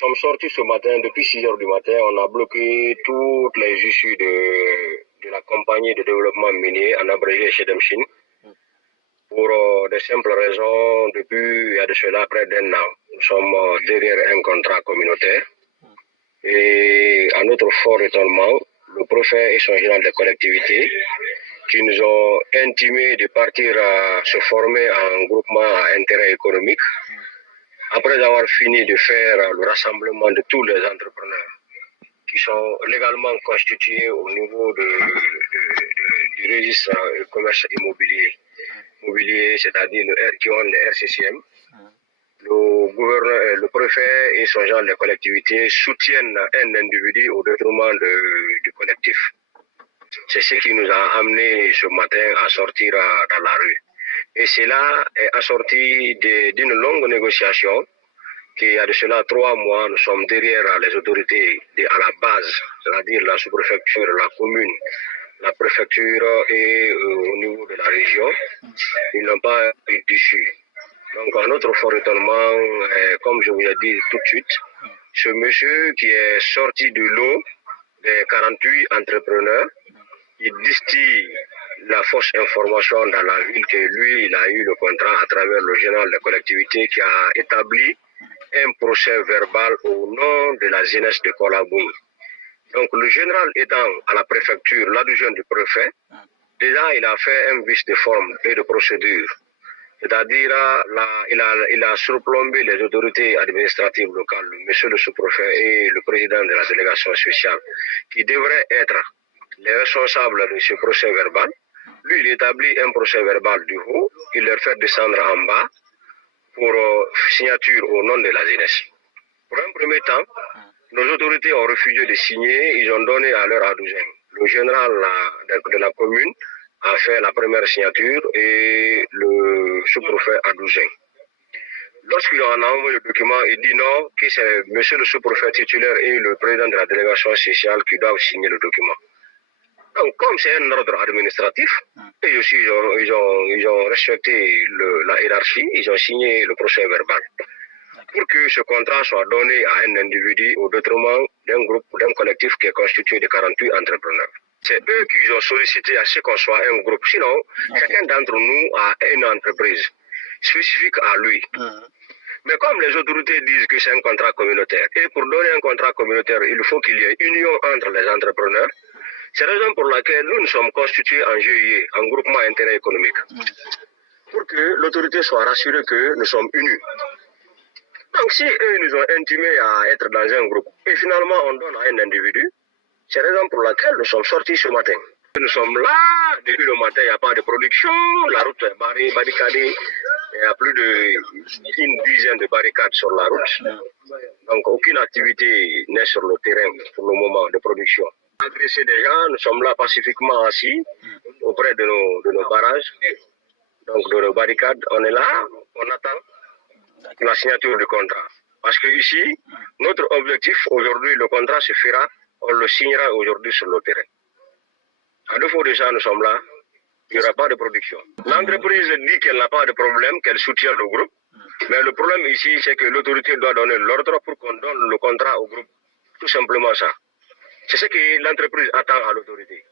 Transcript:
sommes sortis ce matin, depuis 6 heures du matin, on a bloqué toutes les issues de la compagnie de développement minier, en abrégé chez Demchine, pour de simples raisons. Depuis il y a de cela près d'un an, nous sommes derrière un contrat communautaire. Et à notre fort étonnement, le préfet et son gérant de collectivité qui nous ont intimé de partir se former en groupement à intérêt économique, après avoir fini de faire le rassemblement de tous les entrepreneurs qui sont légalement constitués au niveau du registre du commerce immobilier, c'est-à-dire qui ont le RCCM. Le préfet et son genre de collectivité soutiennent un individu au détriment du collectif. C'est ce qui nous a amené ce matin à sortir dans la rue. Et cela est assorti d'une longue négociation qui a de cela 3 mois. Nous sommes derrière les autorités à la base, c'est-à-dire la sous-préfecture, la commune, la préfecture et au niveau de la région. Ils n'ont pas eu d'issue. Donc, à notre fort étonnement, comme je vous l'ai dit tout de suite, ce monsieur qui est sorti du lot des 48 entrepreneurs, il distille la fausse information dans la ville que lui, il a eu le contrat à travers le général de collectivité qui a établi un procès verbal au nom de la jeunesse de Kolaboum. Donc, le général étant à la préfecture, l'adjoint du préfet, déjà, il a fait un vice de forme et de procédure. C'est-à-dire, il a surplombé les autorités administratives locales, monsieur le sous-préfet et le président de la délégation spéciale, qui devraient être les responsables de ce procès verbal. Lui, il établit un procès verbal du haut, il leur fait descendre en bas pour signature au nom de la jeunesse. Pour un premier temps, nos autorités ont refusé de signer, ils ont donné à leur adjoint. Le général de la commune a fait la première signature et le sous-préfet adjoint. Lorsqu'il en a envoyé le document, il dit non, que c'est monsieur le sous-préfet titulaire et le président de la délégation spéciale qui doivent signer le document. Donc, comme c'est un ordre administratif, et aussi ils ont respecté la hiérarchie, ils ont signé le procès verbal. Pour que ce contrat soit donné à un individu au détriment d'un groupe, d'un collectif qui est constitué de 48 entrepreneurs. C'est eux qui ont sollicité à ce qu'on soit un groupe. Sinon, chacun d'entre nous a une entreprise spécifique à lui. Mais comme les autorités disent que c'est un contrat communautaire, et pour donner un contrat communautaire, il faut qu'il y ait union entre les entrepreneurs, c'est la raison pour laquelle nous sommes constitués en GIE, en groupement intérêt économique, pour que l'autorité soit rassurée que nous sommes unis. Donc si eux nous ont intimés à être dans un groupe, et finalement on donne à un individu, c'est la raison pour laquelle nous sommes sortis ce matin. Nous sommes là, depuis le matin, il n'y a pas de production, la route est barricadée, il y a plus d'une dizaine de barricades sur la route. Donc aucune activité n'est sur le terrain pour le moment de production. Agressés des gens, nous sommes là pacifiquement assis auprès de nos barrages, donc de nos barricades. On est là, on attend la signature du contrat. Parce que ici, notre objectif aujourd'hui, le contrat se fera, on le signera aujourd'hui sur le terrain. À défaut de ça, nous sommes là, il n'y aura pas de production. L'entreprise dit qu'elle n'a pas de problème, qu'elle soutient le groupe. Mais le problème ici, c'est que l'autorité doit donner l'ordre pour qu'on donne le contrat au groupe. Tout simplement ça. C'est ce que l'entreprise attend à l'autorité.